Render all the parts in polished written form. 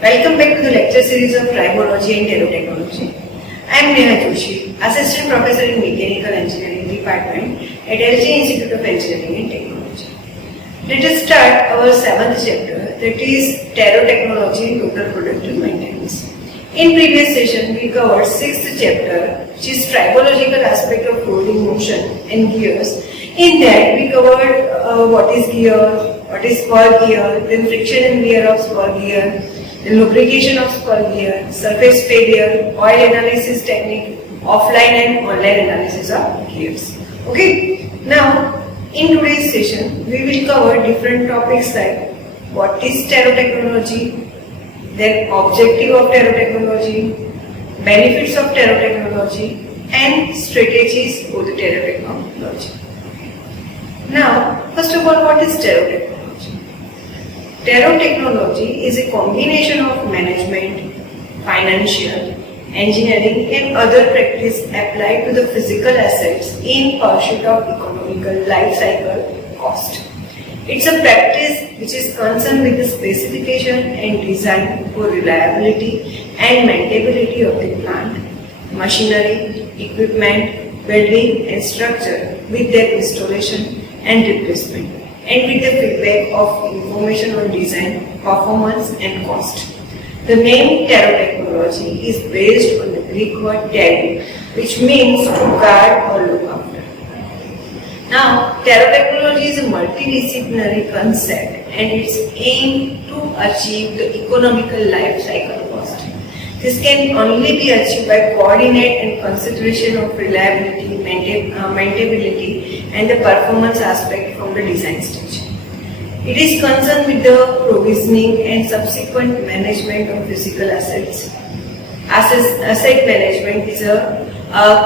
Welcome back to the lecture series of Tribology and Terotechnology. I am Joshi, Assistant Professor in Mechanical Engineering Department at LG Institute of Engineering and Technology. Let us start our 7th chapter, that is Terotechnology and Total Productive Maintenance. In previous session, we covered 6th chapter, which is Tribological aspect of rolling motion and gears. In that, we covered what is gear, what is spur gear, then friction and wear of spur gear, the lubrication of spur gear, surface failure, oil analysis technique, offline and online analysis of gears. Okay. Now, in today's session, we will cover different topics like what is terotechnology, then objective of terotechnology, benefits of terotechnology, and strategies for the terotechnology. Now, first of all, what is terotechnology? Terotechnology is a combination of management, financial, engineering and other practice applied to the physical assets in pursuit of economical life cycle cost. It's a practice which is concerned with the specification and design for reliability and maintainability of the plant, machinery, equipment, building and structure with their installation and replacement, and with the feedback of information on design, performance and cost. The name terotechnology is based on the Greek word tero, which means to guard or look after. Now, terotechnology is a multidisciplinary concept and its aim to achieve the economical life cycle cost. This can only be achieved by coordinate and consideration of reliability, maintainability and the performance aspect from the design stage. It is concerned with the provisioning and subsequent management of physical assets. Asset management is a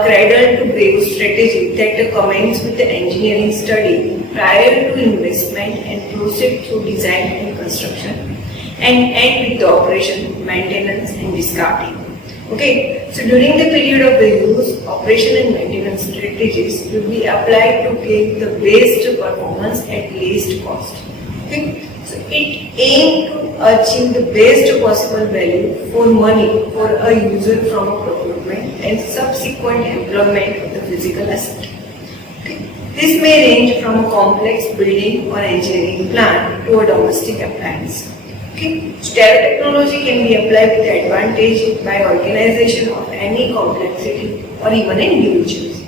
cradle to grave strategy that commences with the engineering study prior to investment and proceed through design and construction, and end with the operation, maintenance and discarding. Okay, so during the period of the use, operation and maintenance strategies will be applied to give the best performance at least cost. Okay, so it aims to achieve the best possible value for money for a user from a procurement and subsequent employment of the physical asset. Okay. This may range from a complex building or engineering plant to a domestic appliance. Okay. Terotechnology can be applied with advantage by organization of any complexity or even individuals.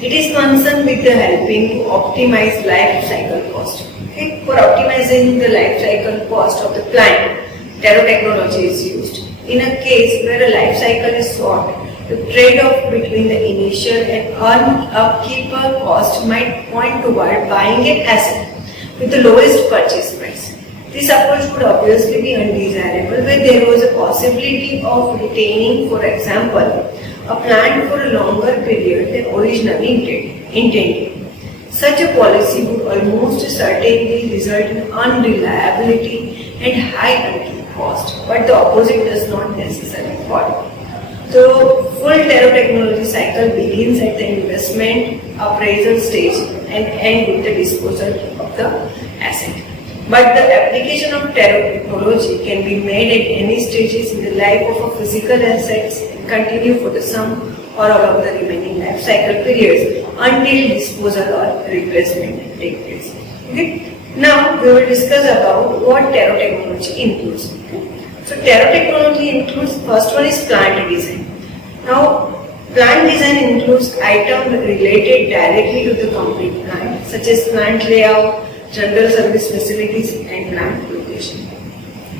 It is concerned with the helping to optimize life cycle cost. Okay. For optimizing the life cycle cost of the plant, terotechnology is used. In a case where a life cycle is sought, the trade-off between the initial and upkeep cost might point toward buying an asset with the lowest purchase price. This approach would obviously be undesirable where there was a possibility of retaining, for example, a plant for a longer period than originally intended. Such a policy would almost certainly result in unreliability and high upkeep cost, but the opposite does not necessarily follow. The full terotechnology cycle begins at the investment appraisal stage and ends with the disposal of the asset. But the application of terotechnology can be made at any stages in the life of a physical assets and continue for the sum or all of the remaining life cycle periods until disposal or replacement take place. Okay. Now we will discuss about what terotechnology includes. Okay. So terotechnology includes, first one is plant design. Now plant design includes items related directly to the complete plant, such as plant layout, general service facilities and plant location.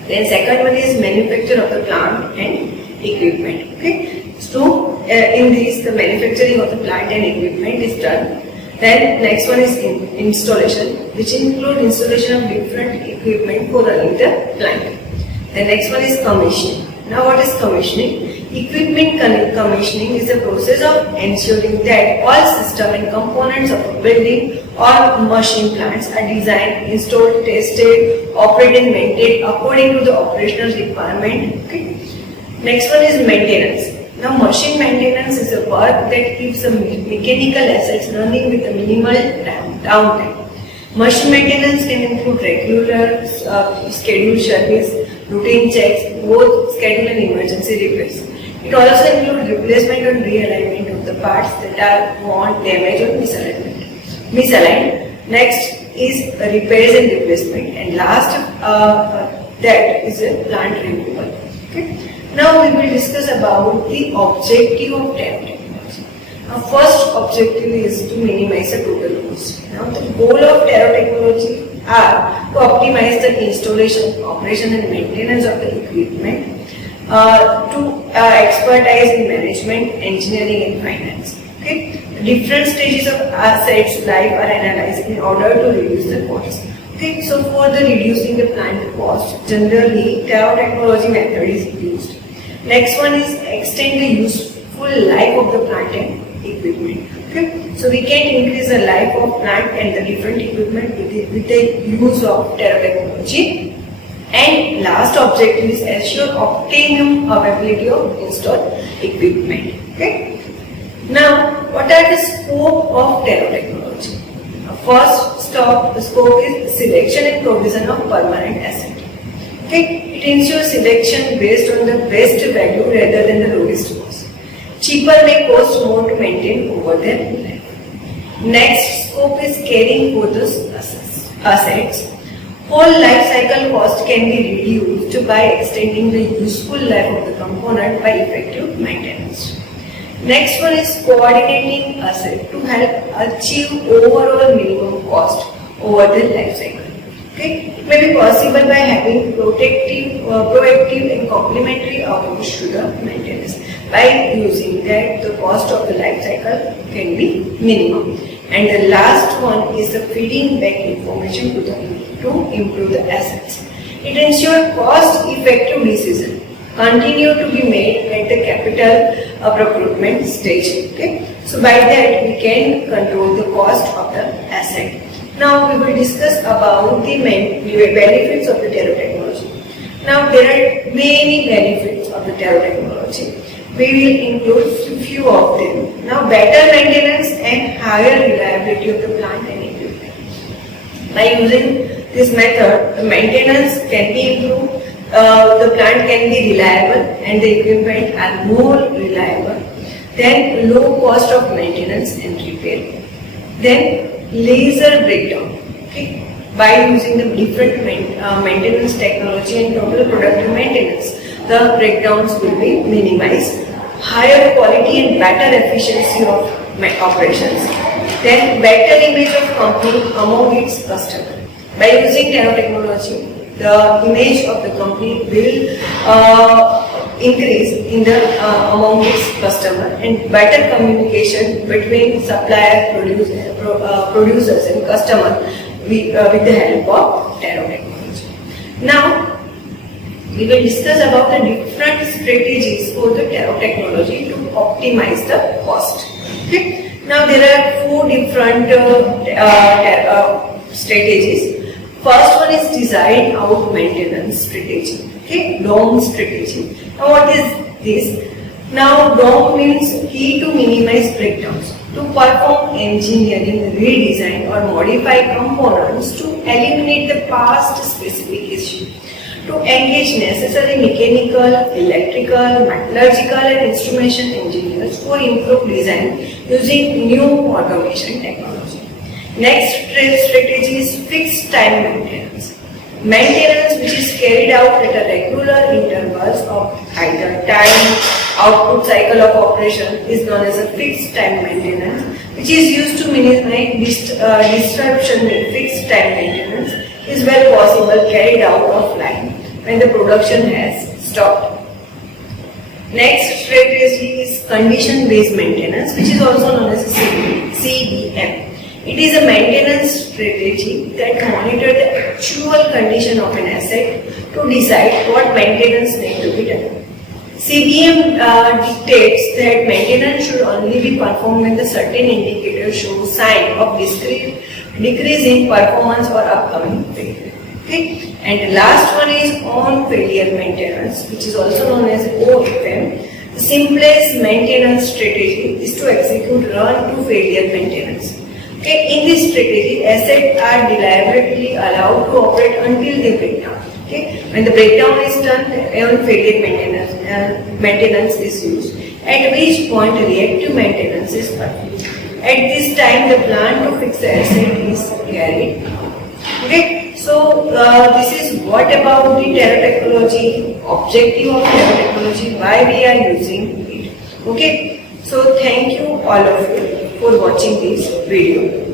Then second one is manufacture of the plant and equipment. Okay. So in this the manufacturing of the plant and equipment is done. Then next one is installation, which include installation of different equipment for running the plant. The next one is commissioning. Now what is commissioning? Equipment commissioning is the process of ensuring that all system and components of a building or machine plants are designed, installed, tested, operated and maintained according to the operational requirement. Okay. Next one is maintenance. Now machine maintenance is a work that keeps the mechanical assets running with a minimal downtime. Machine maintenance can include regular scheduled service, routine checks, both scheduled and emergency repairs. It also includes replacement and realignment of the parts that are worn, damaged or misaligned. Next is repairs and replacement, and last that is a plant removal. Okay. Now we will discuss about the objective of terotechnology. Our first objective is to minimize the total cost. Now the goal of terotechnology are to optimize the installation, operation and maintenance of the equipment, to expertise in management, engineering and finance. Okay. Different stages of assets life are analyzed in order to reduce the cost. Okay. So for the reducing the plant cost, generally terotechnology method is used. Next one is extend the useful life of the plant and equipment. Okay. So we can increase the life of plant and the different equipment with the use of terotechnology. And last objective is ensure optimum availability of installed equipment. Okay. Now, what are the scope of terotechnology? First scope is selection and provision of permanent asset. Okay. It ensures selection based on the best value rather than the lowest cost. Cheaper may cost more to maintain over their life. Next scope is caring for those assets. Whole life cycle cost can be reduced by extending the useful life of the component by effective maintenance. Next one is coordinating asset to help achieve overall minimum cost over the life cycle. Okay. It may be possible by having proactive and complementary approach to the maintenance. By using that, the cost of the life cycle can be minimum. And the last one is the feeding back information to improve the assets. It ensures cost-effective decisions continue to be made at the capital procurement stage. Okay, so by that we can control the cost of the asset. Now we will discuss about the benefits of the terotechnology. Now there are many benefits of the terotechnology. We will include few of them. Now better maintenance and higher reliability of the plant and equipment. By using this method, the maintenance can be improved, the plant can be reliable and the equipment are more reliable. Then low cost of maintenance and repair. Then laser breakdown. Okay. By using the different maintenance technology and total productive maintenance, the breakdowns will be minimized. Higher quality and better efficiency of operations. Then better image of company among its customers. By using terotechnology, the image of the company will increase in the among its customer, and better communication between supplier, producers and customer with the help of terotechnology. Now we will discuss about the different strategies for the terotechnology to optimize the cost. Okay. Now there are 4 different strategies. First one is design out maintenance strategy. Okay, DOM strategy. Now what is this? Now DOM means key to minimize breakdowns, to perform engineering, redesign or modify components to eliminate the past specific issue, to engage necessary mechanical, electrical, metallurgical and instrumentation engineers for improved design using new automation technology. Next strategy is fixed time maintenance. Maintenance which is carried out at a regular intervals of either time, output cycle of operation is known as a fixed time maintenance, which is used to minimize disruption. Fixed time maintenance is where possible carried out offline when the production has stopped. Next strategy is condition-based maintenance, which is also known as CBM. It is a maintenance strategy that monitors the actual condition of an asset to decide what maintenance needs to be done. CBM dictates that maintenance should only be performed when the certain indicators show sign of decrease in performance or upcoming failure. Okay. And the last one is on failure maintenance, which is also known as OFM. The simplest maintenance strategy is to execute run to failure maintenance. Okay. In this strategy, assets are deliberately allowed to operate until they break down. Okay, when the breakdown is done, failure maintenance is used, at which point reactive maintenance is performed. At this time, the plan to fix the asset is carried. Okay, so this is what about the Terotechnology, objective of Terotechnology, why we are using it. Okay, so thank you all of you for watching this video.